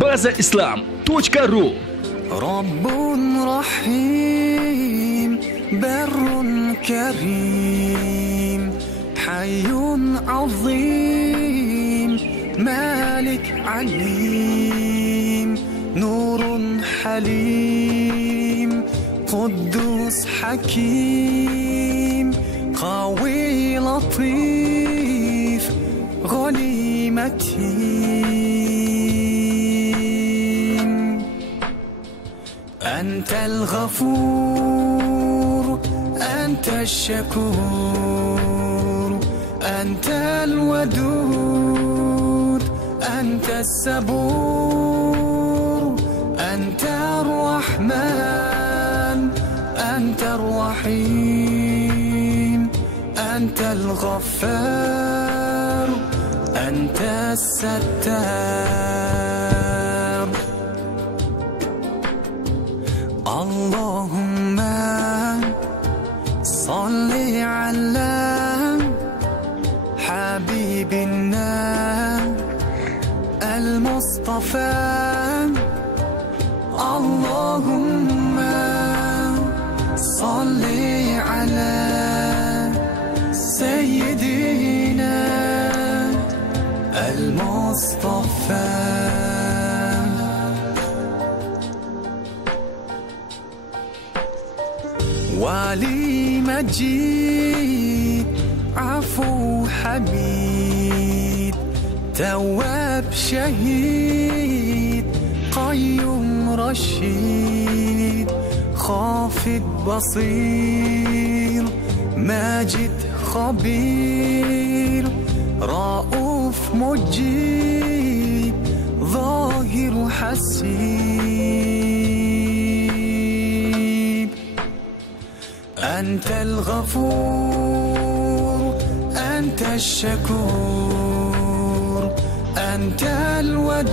bazaislam.ru. رب رحيم بر كريم حي عظيم مالك عليم نور حليم قدوس حكيم قوي لطيف غني متين. أنت الغفور أنت الشكور أنت الودود أنت الصبور أنت الرحمن أنت الرحيم أنت الغفار أنت الستار. اللهم صل على حبيبنا المصطفى. اللهم صل على سيدنا المصطفى. ولي مجيد عفو حميد تواب شهيد قيوم رشيد خافض بصير ماجد خبير رؤوف مجيب ظاهر حسيب. أنت الغفور أنت الشكور أنت الودود